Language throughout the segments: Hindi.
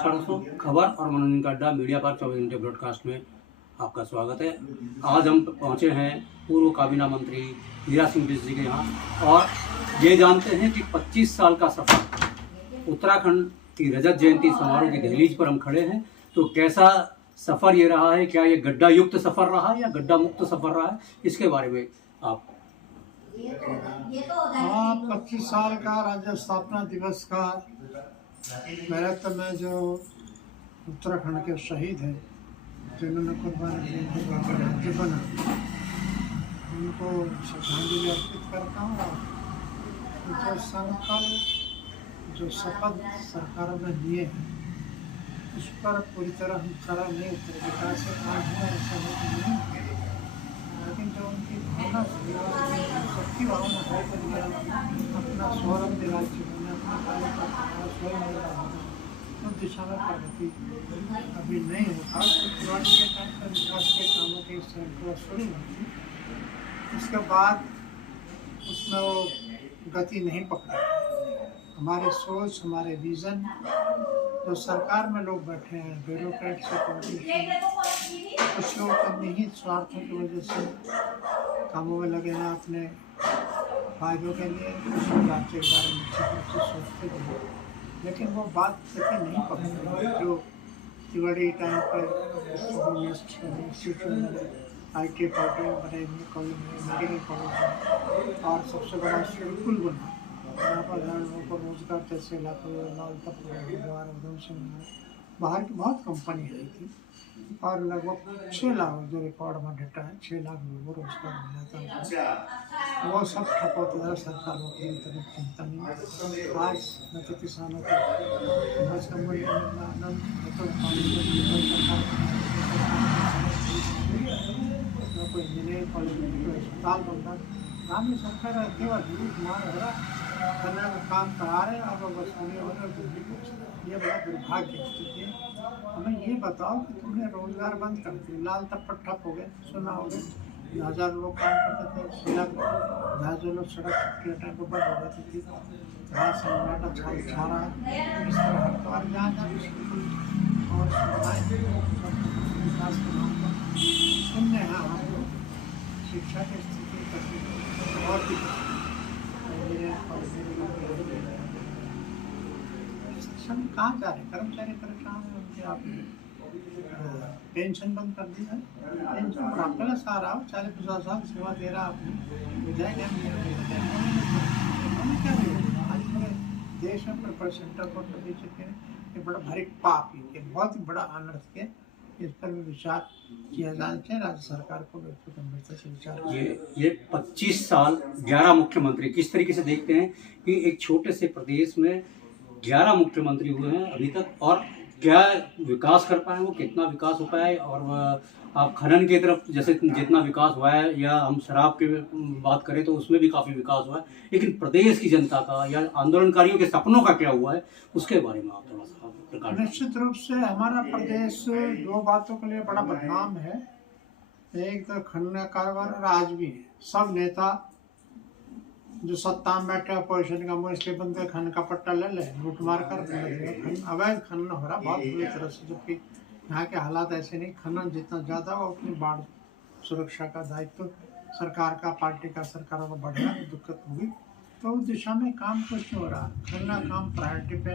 नमस्कार दोस्तों, खबर और मनोरंजन का अड्डा मीडिया पर 24 घंटे ब्रॉडकास्ट में आपका स्वागत है। आज हम पहुंचे हैं पूर्व काबीना मंत्री हीरा सिंह बिष्ट जी के यहाँ और ये जानते हैं कि 25 साल का सफ़र उत्तराखंड की रजत जयंती समारोह की दहलीज पर हम खड़े हैं। तो कैसा सफ़र ये रहा है, क्या ये गड्ढा युक्त सफ़र रहा या गड्ढा मुक्त सफ़र रहा है, इसके बारे में आप। हाँ, 25 साल का राज्य स्थापना दिवस का मैराथन में जो उत्तराखंड के शहीद हैं जिन्होंने कुर्बानी दी राज्य बना, उनको श्रद्धांजलि अर्पित करता हूँ। जो संकल्प जो शपथ सरकार ने लिए हैं उस पर पूरी तरह हम खरा नहीं उतरे। विकास से काम हुआ ऐसा नहीं, लेकिन जो उनकी भावना शक्ति भावना है, अपना स्वरंग राज्य में अपना कार्य का स्वयं उस दिशा में प्रगति अभी नहीं होता। तो शुरुआत के टाइम पर विकास के कामों की श्रृंखला शुरू हुई, उसके बाद उसमें वो गति नहीं पकड़ा। हमारे सोच, हमारे विज़न, जो सरकार में लोग बैठे हैं ब्यूरोक्रेट से पॉलिटिशियन, कुछ लोग अपने ही स्वार्थों की वजह से कामों में लगे हैं अपने फायदों के लिए। कुछ राज्य के बारे में निश्चित रूप से सोचते भी हैं, लेकिन वो बात कभी नहीं पकड़ती। जो तिवाड़ी टाइम पर इंस्टीट्यूशन बने, IT कॉलेज बने, मेडिकल कॉलेज और सबसे बड़ा स्कूल बना, यहाँ पर लोगों को रोजगार जैसे इलाकों उधम सिंह बाहर की बहुत कंपनी आई थी और लगभग 6 लाख जो रिकॉर्ड में डेटा है 6 लाख लोगों को रोजगार मिला था। वो सब ठप होता है, सरकार को कोई तरह चिंता नहीं। आज न तो किसानों को कोई इंजीनियरिंग कॉलेज कोई अस्पताल बन रहा, ग्रामीण सरकार केवल मान रहा करने का काम करा रहे और बस होने वाले। ये बड़ा दुर्भाग्य स्थिति है। हमें ये बताओ कि तुमने रोजगार बंद कर दिए, लाल तप्पट ठप हो गए, सुना हो गए, 1000 लोग काम करते थे, 6 लाख जहाँ जो लोग सड़क के टाइम पर बंद हो जाती थी, वहाँ सन्नाटा छा रहा है। इस तरह तो और जहाँ जहाँ और विकास के नाम पर सुनने हैं हम लोग शिक्षा की स्थिति और भी कहाँ जा रहे, कर्मचारी परेशान है, उनके आपने पेंशन बंद कर दी है। पेंशन बुढ़ापे का सहारा हो, 40-50 साल सेवा दे रहा आपने, विधायक क्या आज पूरे देश में प्रेफर सेंटर पर दे चुके हैं। ये बड़ा भारी पाप है, ये बहुत ही बड़ा अनर्थ है। इस पर भी विचार किया जाना चाहिए, राज्य सरकार को गंभीरता से विचार। ये 25 साल 11 मुख्यमंत्री किस तरीके से देखते हैं कि एक छोटे से प्रदेश में 11 मुख्यमंत्री हुए हैं अभी तक, और क्या विकास कर पाए, वो कितना विकास हो पाया है। और आप खनन की तरफ जैसे जितना विकास हुआ है, या हम शराब की बात करें तो उसमें भी काफ़ी विकास हुआ है, लेकिन प्रदेश की जनता का या आंदोलनकारियों के सपनों का क्या हुआ है, उसके बारे में आप थोड़ा सा प्रकाश। निश्चित रूप से हमारा प्रदेश 2 बातों के लिए बड़ा बदनाम है। एक तो खनन कारोबार, और आज भी सब नेता जो सत्ता में बैठे अपोजिशन का मुँह इसलिए बंदे खनन का पट्टा ले ले, लूट मार कर अवैध खनन हो रहा बहुत बुरी तरह से, जबकि यहाँ के हालात ऐसे नहीं। खनन जितना ज़्यादा हो उतनी बाढ़ सुरक्षा का दायित्व सरकार का, पार्टी का, सरकारों को बढ़ना दिक्कत होगी। तो उस दिशा में काम कुछ नहीं हो रहा। खनन काम प्रायोरिटी पे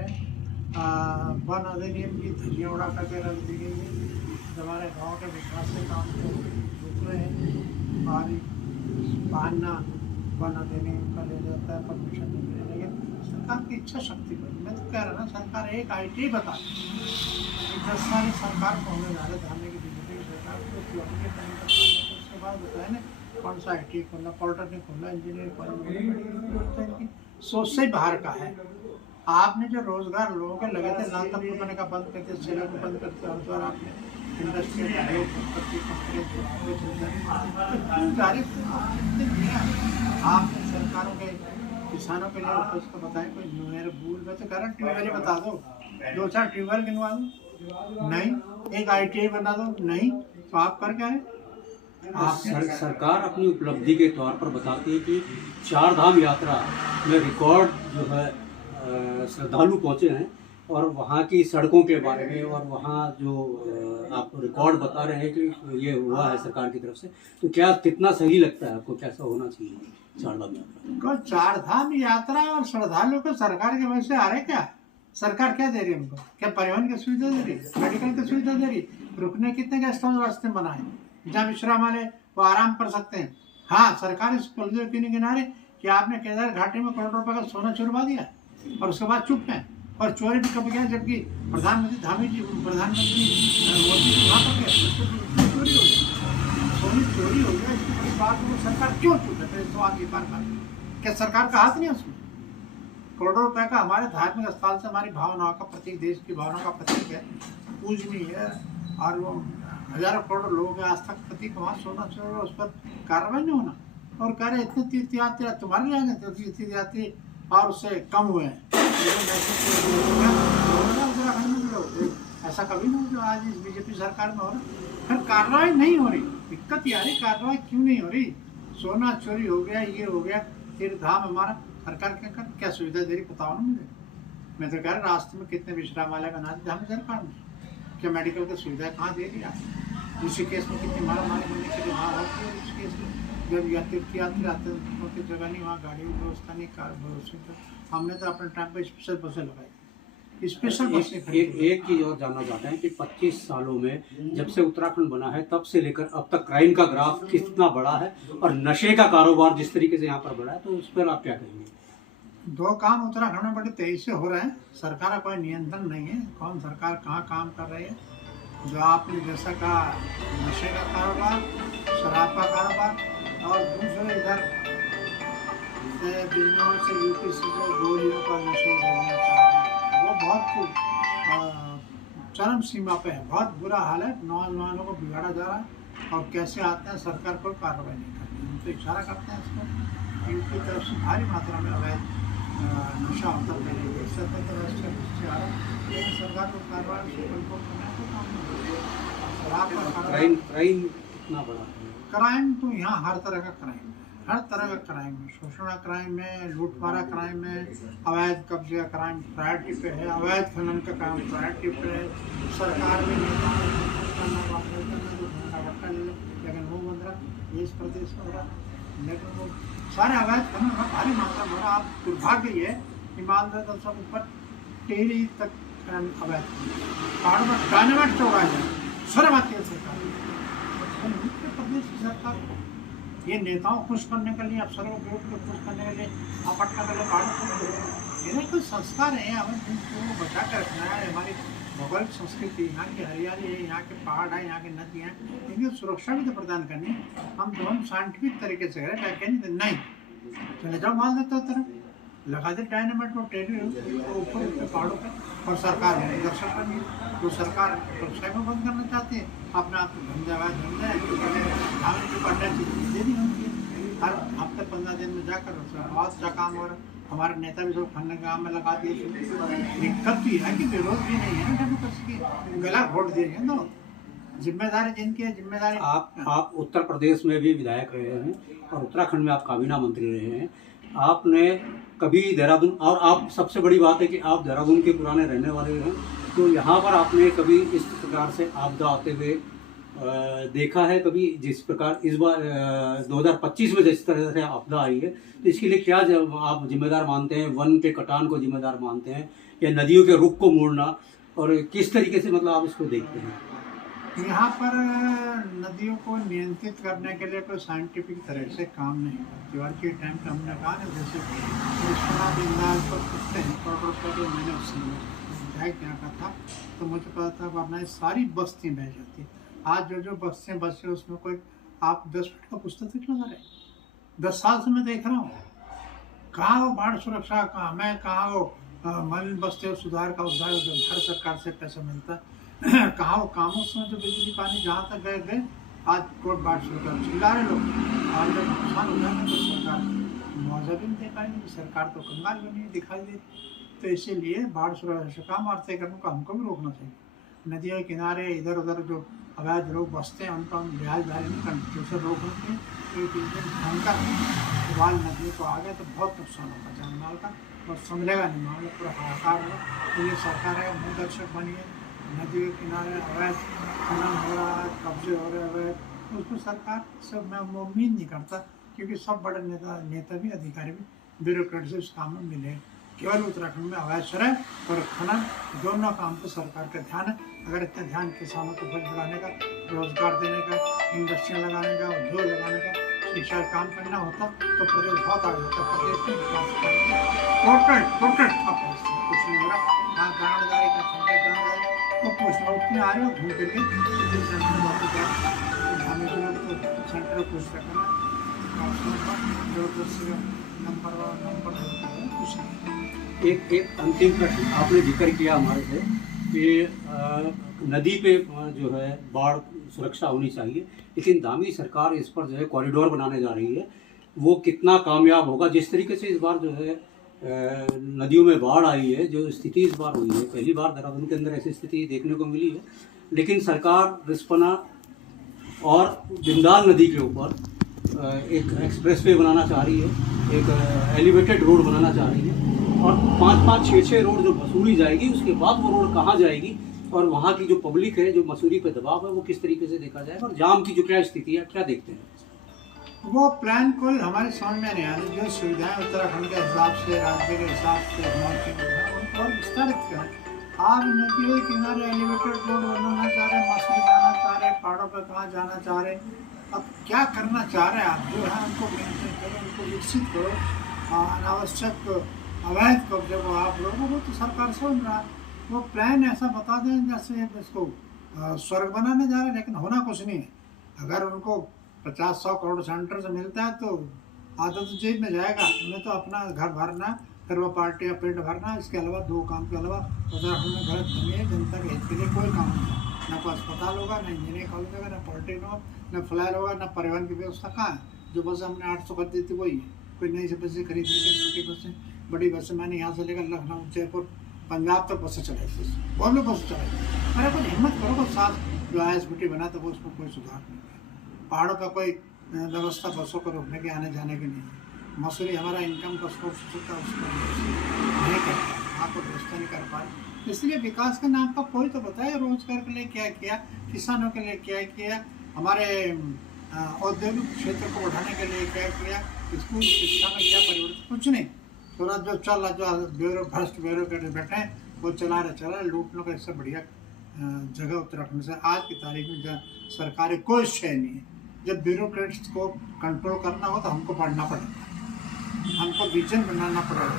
वन अधिनियम की धज्जियाँ उड़ा करके रख दी गई है। हमारे गाँव के विकास के काम को रुक रहे हैं और बहाना वन अधिनियम का ले जाता है, परमिशन नहीं मिले। लेकिन सरकार की इच्छा शक्ति पर मैं तो कह रहा ना, सरकार एक IT बता 10 साल सरकार को हमें जा रहे धारने की बीजेपी की सरकार को के टाइम तक, उसके बाद बताया ना कौन सा IT खोलना, पॉलिटेक्निक खोलना, इंजीनियरिंग खोलना, सोच से बाहर का है। आपने जो रोजगार लोगों के लगे थे लाल तक करने का बंद करते, सेलर को बंद करते, और द्वारा आपने इंडस्ट्रियल आपने सरकारों के किसानों के लिए उसको बताएं कोई नहर भूल में तो करंट ट्यूबवेल बता दो, 2-4 ट्यूबवेल गिनवा दो, नहीं एक ITI बना दो, नहीं तो आप कर क्या है। सरकार अपनी उपलब्धि के तौर पर बताती है कि 4 धाम यात्रा में रिकॉर्ड जो है श्रद्धालु पहुँचे हैं, और वहाँ की सड़कों के बारे में, और वहाँ जो आप रिकॉर्ड बता रहे हैं कि ये हुआ है सरकार की तरफ से, तो क्या कितना सही लगता है आपको, कैसा होना चाहिए चारधाम यात्रा? को चारधाम यात्रा और श्रद्धालुओं को सरकार के वजह से आ रहे क्या? सरकार क्या दे रही है उनको? क्या परिवहन की सुविधा दे रही, मेडिकल की सुविधा दे रही, रुकने कितने गेस्ट हाउस रास्ते बनाए जहाँ विश्राम वाले वो आराम कर सकते हैं? हाँ, सरकार इस पुल के किनारे कि आपने केदार घाटी में करोड़ों रुपए का सोना चुरवा दिया और उसके बाद चुप है, और चोरी भी कब गया जबकि प्रधानमंत्री धामी जी, प्रधानमंत्री मोदी वहाँ पर गए, चोरी हो गई, सोनी चोरी हो गया। इसकी बड़ी बात है, सरकार क्यों चुप है? तो सवाल ये बार क्या सरकार का हाथ नहीं है उसमें? करोड़ों रुपए का हमारे धार्मिक स्थल से हमारी भावनाओं का प्रतीक, देश की भावनाओं का प्रतीक है, पूजनीय है, और वो हजारों करोड़ लोग हैं, आस्था का प्रतीक, वहाँ सोना चोर उस पर कार्रवाई नहीं होना। और कह रहे इतने तीर्थयात्री तुम्हारे लिए आएंगे, तीर्थयात्री और उससे कम हुए हैं। उत्तराखंड में लोग ऐसा कभी नहीं जो आज इस बीजेपी सरकार में हो रहा, फिर कार्रवाई नहीं हो रही। दिक्कत ये आ रही, कार्रवाई क्यों नहीं हो रही? सोना चोरी हो गया, ये हो गया, तीर्थ धाम हमारा सरकार क्या सुविधा दे रही बताओ ना मुझे। मैं तो कह रहा रास्ते में कितने विश्राम वाले बना दी हमें सरकार ने, क्या मेडिकल की सुविधा कहाँ दे रही है? इसी केस में कितनी मारा मारी होने के लिए वहाँ होती है। इस केस में जब तीर्थयात्री आते हैं उनकी जगह नहीं, वहाँ गाड़ी की व्यवस्था नहीं, कार व्यवस्था। हमने तो अपने टाइम पर स्पेशल बसें लगाई, स्पेशल बसें। एक चीज और जानना चाहते हैं कि 25 सालों में जब से उत्तराखंड बना है तब से लेकर अब तक क्राइम का ग्राफ कितना बड़ा है, और नशे का कारोबार जिस तरीके से यहाँ पर बढ़ा है, तो उस पर आप क्या कहेंगे? दो काम उत्तराखंड में बड़ी तेजी से हो रहे हैं। सरकार का कोई नियंत्रण नहीं है, कौन सरकार कहाँ काम कर रही है। जो आपने जैसा कहा, नशे का कारोबार, शराब का कारोबार, और दूसरे इधर से बिजनौर से यूपी से जो गोलियों का नशे वो बहुत चरम सीमा पे है। बहुत बुरा हाल है, नौजवानों को बिगाड़ा जा रहा है, और कैसे आते हैं सरकार कोई कार्रवाई नहीं करती। हम तो इशारा करते हैं इसको, यूपी की तरफ से भारी मात्रा में अवैध नशा होता है, लेकिन सरकार को कार्रवाई क्राइम इतना बड़ा है। क्राइम तो यहाँ हर तरह का क्राइम है, हर तरह का क्राइम है। शोषण क्राइम है, लूटमारा क्राइम है, अवैध कब्जे का क्राइम प्रायोरिटी पे है, अवैध खनन का काम प्रायोरिटी पे है। सरकार में लेकिन वो बन रहा इस प्रदेश में हो रहा, लेकिन वो सारे अवैध खनन का भारी मात्रा में हो रहा। आप दुर्भाग्य ये हिमालय तो सब ऊपर टेहरी तक अवैध पहाड़ों में डायनामाइट चौड़ाया जाए, शर्म आती है सरकार। उत्तर प्रदेश की सरकार ये नेताओं को खुश करने के लिए, अफसरों को खुश करने के लिए आपटना के लिए पहाड़ ये कोई संस्कार है, हमें को बचा कर रखना है। हमारी भौगोलिक संस्कृति, यहाँ की हरियाली है, यहाँ के पहाड़ है, यहाँ की नदियाँ हैं, इनकी सुरक्षा भी तो प्रदान करनी है। हम तो हम साइंटिफिक तरीके से करें, वैज्ञानिक नहीं चले जाओ माल देते तरफ लगा दे डायनामाइट को टेढ़ी ऊपर पहाड़ों पर, और सरकार है दर्शक बनी तो सरकार व्यवसाय में बंद करना चाहती है। अपना आप धंधा देनी होती है। हर हफ्ते 15 दिन में जाकर बहुत अच्छा काम हो रहा है। हमारे नेता भी सब खन्ने काम में लगा दिए। दिक्कत भी है कि विरोध भी नहीं है ना डेमोक्रेसी की, गला घोट दिए हैं। तो जिम्मेदारी जिनकी है, जिम्मेदारी। आप उत्तर प्रदेश में भी विधायक रहे हैं और उत्तराखंड में आप काबीना मंत्री रहे हैं। आपने कभी देहरादून, और आप सबसे बड़ी बात है कि आप देहरादून के पुराने रहने वाले हैं, तो यहाँ पर आपने कभी इस प्रकार से आपदा आते हुए देखा है कभी, जिस प्रकार इस बार 2025 में जिस तरह से आपदा आई है, तो इसके लिए क्या आप जिम्मेदार मानते हैं? वन के कटान को जिम्मेदार मानते हैं, या नदियों के रुख को मोड़ना, और किस तरीके से मतलब आप इसको देखते हैं? यहाँ पर नदियों को नियंत्रित करने के लिए कोई साइंटिफिक तरह से काम नहीं होता। त्योहार के टाइम पे हमने कहा ना, जैसे पर पूछते हैं करोड़ों मैंने उससे विधायक यहाँ का था, तो मुझे पता था वरना सारी बस्तियाँ बह जाती। आज जो बस्तियाँ बसे उसमें कोई आप 10 फीट का पुस्तक तक लगा रहे। 10 साल से मैं देख रहा हूँ, कहाँ वो बाढ़ सुरक्षा, कहाँ वो मलिन बस्तियों सुधार का उद्धार भारत सरकार से पैसा मिलता, कहाँ वो कामों से जो बिजली पानी जहाँ तक गए आज कोर्ट बाढ़ सरकार चिल्ला रहे लोग, और जब नुकसान हो जाए तो सरकार मुआवजा भी नहीं दे पाएंगे। सरकार तो कंगाल भी नहीं दिखाई दे। तो इसीलिए बाढ़ सुरक्षा काम अर्थीकरण को हमको भी रोकना चाहिए। नदियों के किनारे इधर उधर जो अवैध लोग बसते हैं उनका हम ब्याज जारी नहीं करना चाहिए, उसे रोकना चाहिए। क्योंकि भयंकर वाल नदियों को आ गए तो बहुत नुकसान होगा जानमाल का। और संभलेगा नहीं, मामला पूरा हाहाकार होगा। तो ये सरकार है मूल दर्शक बनी है, नदी के किनारे अवैध खनन हो रहा है, कब्जे हो रहे हैं अवैध, उसको सरकार से मैं उम्मीद नहीं करता, क्योंकि सब बड़े नेता भी अधिकारी भी ब्यूरोक्रेट से इस काम में मिले। केवल उत्तराखंड में अवैध शराब और खनन दोनों काम पर सरकार का ध्यान है। अगर इतना ध्यान किसानों को बल बढ़ाने का, रोजगार देने का, इंडस्ट्रियाँ लगाने का, उद्योग लगाने का, शिक्षा का काम करना होता तो प्रदेश बहुत आगे होता। प्रदेश में विकास टोटल कुछ नहीं हो रहा। हाँ, ग्रामीणदारी का क्षमता ग्रामीणदारी तो कुछ लोग उतने आ रहे हो घूम फिर के सेंटर वापस जाए, हमें भी लोग तो सेंटर खुश रखना नंबर कुछ नहीं। एक अंतिम प्रश्न आपने जिक्र किया हमारे से कि नदी पे जो है बाढ़ सुरक्षा होनी चाहिए, लेकिन दामी सरकार इस पर जो है कॉरिडोर बनाने जा रही है, वो कितना कामयाब होगा? जिस तरीके से इस बार जो है नदियों में बाढ़ आई है, जो स्थिति इस बार हुई है, पहली बार देहरादून के अंदर ऐसी स्थिति देखने को मिली है, लेकिन सरकार रिस्पना और बिंदाल नदी के ऊपर एक एक्सप्रेसवे बनाना चाह रही है, एक एलिवेटेड रोड बनाना चाह रही है, और 5-5, 6-6 रोड जो मसूरी जाएगी, उसके बाद वो रोड कहाँ जाएगी और वहाँ की जो पब्लिक है, जो मसूरी पे दबाव है, वो किस तरीके से देखा जाएगा, और जाम की जो क्या स्थिति है, क्या देखते हैं? वो प्लान कोई हमारे समझ में नहीं आ रही। जो सुविधाएं उत्तराखंड के हिसाब से, राज्य के हिसाब से उनको और विस्तारित करें। आप नदियों के किनारे एलिवेटेड रोड बनाना चाह रहे हैं, मसूरी जाना चाह रहे हैं, पहाड़ों पर कहाँ जाना चाह रहे हैं, अब क्या करना चाह रहे हैं आप? जो है उनको मेंटेन करो, उनको विकसित करो। अनावश्यक अवैध कब्जे को आप लोगों को तो सरकार समझ रहा है। वो प्लान ऐसा बता दें जैसे इसको स्वर्ग बनाने जा रहे हैं, लेकिन होना कुछ नहीं है। अगर उनको 50-100 करोड़ सेंटर से मिलता है तो आधा तो जेब में जाएगा, उन्हें तो अपना घर भरना, फिर वो पार्टी का पेट भरना। इसके अलावा दो काम के अलावा उत्तराखंड में गलत नहीं है, जनता के हित के लिए कोई काम नहीं है। न कोई अस्पताल होगा, न इंजीनियरिंग कॉलेज होगा, न पॉलिटेक्निक होगा, न फ्लायर होगा, न परिवहन की व्यवस्था कहाँ है? जो बस हमने 800 कर दी थी वही है। कोई नई से बसें खरीद ली, छोटी बसें, बड़ी बसें मैंने यहाँ से लेकर लखनऊ, जयपुर, पंजाब तक बसें चलाई थी, बहुत लोग बसें चलाई। अरे कुछ हिम्मत करो, कुछ साथ जो ISBT बना था वो उसमें कोई सुधार नहीं है। पहाड़ों पर कोई व्यवस्था बसों को रोकने के, आने जाने की नहीं है। मसूरी हमारा इनकम का सोर्स होता है, उसको नहीं कर पाए, वहाँ पर व्यवस्था नहीं कर पाए। इसलिए विकास के नाम पर कोई तो बताए, रोजगार के लिए क्या किया, किसानों के लिए क्या किया, हमारे औद्योगिक क्षेत्र को बढ़ाने के लिए क्या किया, स्कूल शिक्षा में क्या परिवर्तन, कुछ नहीं। थोड़ा जो चल रहा, जो भ्रष्ट ब्यूरोक्रेट बैठे हैं वो चला रहे, लूटने का। इससे बढ़िया जगह उत्तराखंड से आज की तारीख में सरकारी कोई शय नहीं है। जब ब्यूरोक्रेट्स को कंट्रोल करना हो तो हमको पढ़ना पड़ेगा, हमको विजन बनाना पड़ेगा,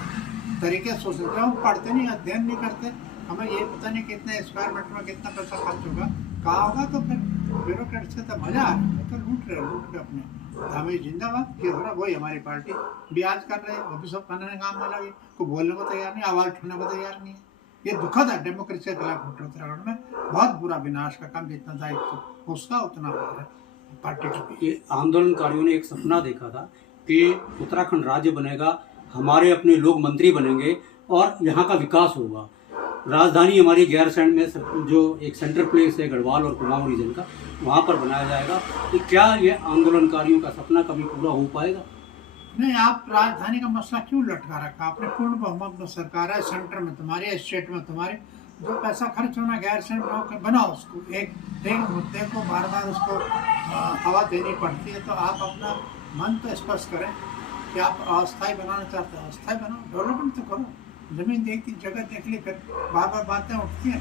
तरीके सोचते हैं। हम पढ़ते नहीं, अध्ययन नहीं करते, हमें ये पता नहीं कितने स्क्वायर मीटर में कितना पैसा खर्च होगा, कहाँ होगा। तो फिर ब्यूरोक्रेट्स का तो मजा आ रहा है, तो लूट के अपने हमें जिंदाबाद ये हो रहा। वही हमारी पार्टी भी आज कर रहे हैं, वो भी सब करने काम में लगे, कोई बोलने को तैयार नहीं, आवाज उठाने को तैयार नहीं है। ये दुखद है, डेमोक्रेसी के खिलाफ उत्तराखंड में बहुत बुरा विनाश का काम। जितना दायित्व उसका उतना हो रहा है पार्टी का। ये आंदोलनकारियों ने एक सपना देखा था कि उत्तराखंड राज्य बनेगा, हमारे अपने लोग मंत्री बनेंगे और यहाँ का विकास होगा। राजधानी हमारी गैरसैंण में जो एक सेंट्रल प्लेस है गढ़वाल और कुमाऊं रीजन का, वहाँ पर बनाया जाएगा। तो क्या ये आंदोलनकारियों का सपना कभी पूरा हो पाएगा? नहीं, आप राजधानी का मसला क्यों लटका रखा? आपने पूर्ण बहुमत में सरकार है, सेंटर में तुम्हारी, स्टेट में तुम्हारी, जो पैसा खर्च होना गैरसैंण बनाओ उसको। एक मुद्दे को बार बार उसको हवा देनी पड़ती है। तो आप अपना मन तो स्पष्ट करें कि आप अस्थायी बनाना चाहते हैं, अस्थायी बनाओ, डेवलपमेंट तो करो। जमीन देखती, जगह देख ली, फिर बार बार बातें उठती हैं।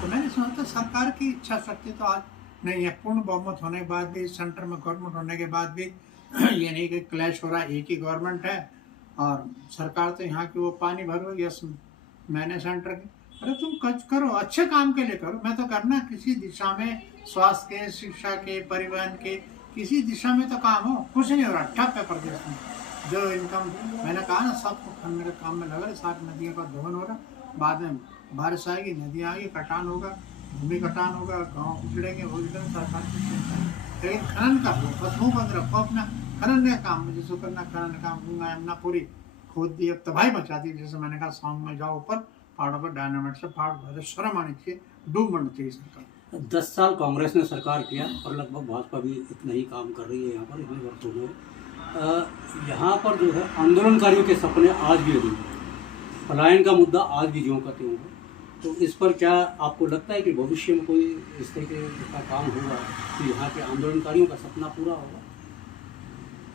तो मैंने समझता सरकार की इच्छा शक्ति तो आज नहीं है। पूर्ण बहुमत होने के बाद भी, सेंटर में गवर्नमेंट होने के बाद भी ये नहीं कि क्लैश हो रहा है, एक ही गवर्नमेंट है और सरकार तो यहाँ की वो पानी भरो, यस मैंने सेंटर की। अरे तुम करो, अच्छे काम के लिए करो। मैं तो करना किसी दिशा में, स्वास्थ्य के, शिक्षा के, परिवहन के, किसी दिशा में तो काम हो, कुछ नहीं हो रहा, ठप है प्रदेश में। जो इनकम मैंने कहा ना, सबको मेरे काम में लगा, 7 नदियों का दोहन हो रहा। बाद में बारिश आएगी, नदियाँ आएगी, कटान होगा, भूमि कटान होगा, गाँव उजड़ेंगे, सरकार की चिंता नहीं। लेकिन खनन का बस मुँह बंद रखो अपना, खनन का काम जिसको करना खनन काम। गंगा यमुना पूरी खोद दी, अब तबाही मचा दी। जैसे मैंने कहा, शाम में जाओ ऊपर पहाड़ों पर डायनामाइट से फाड़ भरे, शर्म आनी चाहिए, डूब मरना चाहिए सरकार। 10 साल कांग्रेस ने सरकार किया और लगभग भाजपा भी इतना ही काम कर रही है यहाँ पर इतने वर्षों में। यहाँ पर जो है आंदोलनकारियों के सपने आज भी अधूरे हैं। पलायन का मुद्दा आज भी ज्यों का त्यों है। तो इस पर क्या आपको लगता है कि भविष्य में कोई इस तरीके का काम होगा कि यहाँ के आंदोलनकारियों का सपना पूरा होगा?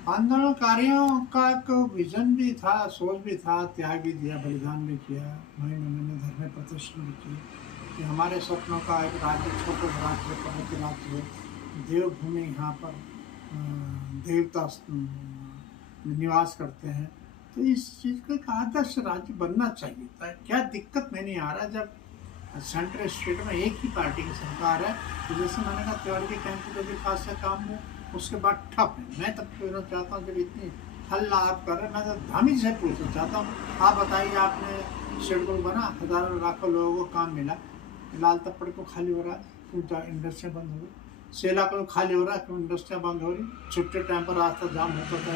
आंदोलनकारियों का एक विजन भी था, सोच भी था, त्याग भी दिया, बलिदान भी किया, महीने धरने प्रदर्शन भी किए कि हमारे सपनों का एक राज्य, छोटे राज्य, पर्वतीय राज्य, देवभूमि, यहाँ पर देवता निवास करते हैं, तो इस चीज़ का एक आदर्श राज्य बनना चाहिए था। क्या दिक्कत में नहीं आ रहा जब सेंट्रल स्टेट में एक ही पार्टी की सरकार है? तो जैसे मैंने कहा तिवारी के कैंप के विकास का काम हुआ, उसके बाद ठप है। मैं तब कहना चाहता हूँ जब इतनी हल्ला आप कर रहे हैं, मैं तो हम ही से पूछना चाहता हूँ, आप बताइए, आपने शेड्यूल बना, हजारों लाखों लोगों को काम मिला, लाल तप्पड़ को खाली हो रहा है क्यों? इंडस्ट्रियाँ बंद हो गई। सेला को खाली हो रहा है क्यों? इंडस्ट्रियाँ बंद हो रही। छुट्टे टाइम पर रास्ता जाम होता था,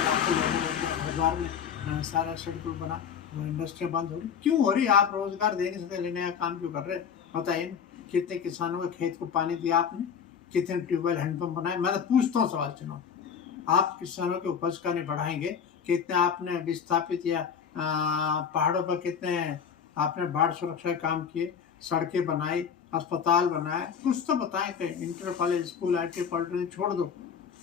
लाखों लोगों हजार में सारा शेड्यूल बना, वो इंडस्ट्रियाँ बंद हो रही क्यों हो रही? आप रोजगार देने से लेने का काम क्यों कर रहे हैं? बताइए, कितने किसानों के खेत को पानी दिया आपने? कितने ट्यूबवेल, हैंडपम्प बनाए? मैं तो पूछता हूँ सवाल चुनाव, आप किसानों के उपज का नहीं बढ़ाएंगे? कितने आपने विस्थापित या पहाड़ों पर कितने आपने बाढ़ सुरक्षा के काम किए, सड़कें बनाई, अस्पताल बनाए? कुछ तो बताएं। कहीं inter college, school, IT polytechnic छोड़ दो,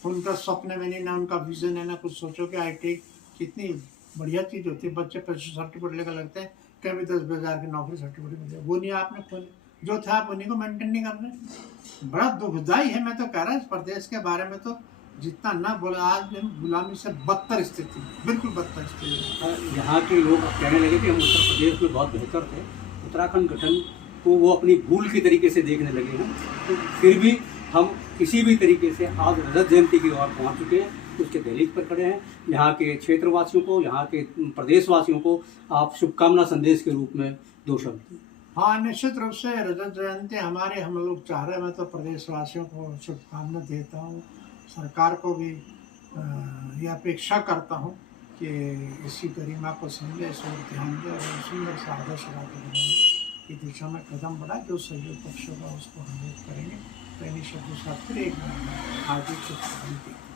उनका सपने में नहीं, ना उनका विजन है, ना कुछ सोचो कि IT कितनी बढ़िया चीज़ होती है। बच्चे 25 सर्टिफिकेट लेकर लगते हैं, कभी 10,000 की नौकरी सर्टिफिकेट मिले, वो नहीं आपने खोले। जो था आप उन्हीं को मेंटेन नहीं कर रहे। बड़ा दुखदाई है। मैं तो कह रहा इस प्रदेश के बारे में तो जितना ना बोला, आज गुलामी से बदतर स्थिति, बिल्कुल बदतर स्थिति। यहाँ के लोग अब कहने लगे कि हम उत्तर प्रदेश में बहुत बेहतर थे, उत्तराखंड गठन को वो अपनी भूल की तरीके से देखने लगे हैं। तो फिर भी हम किसी भी तरीके से आज रजत जयंती की ओर पहुँच चुके हैं, उसके दहलीज पर खड़े हैं। यहाँ के क्षेत्रवासियों को, यहाँ के प्रदेशवासियों को आप शुभकामना संदेश के रूप में 2 शब्द। हाँ, निश्चित रूप से रजत जयंती हमारे, हम लोग चाह रहे हैं। मैं तो प्रदेशवासियों को शुभकामना देता हूँ, सरकार को भी ये अपेक्षा करता हूँ कि इसी गरिमा को समझे, इस ओर ध्यान दे और सुंदर सा आदर्श राज्य बनाने की दिशा में कदम बढ़ाए। जो सहयोग पक्ष होगा उसको हम लोग करेंगे। तो इन शब्दों के साथ फिर एक हार्दिक शुभकामना।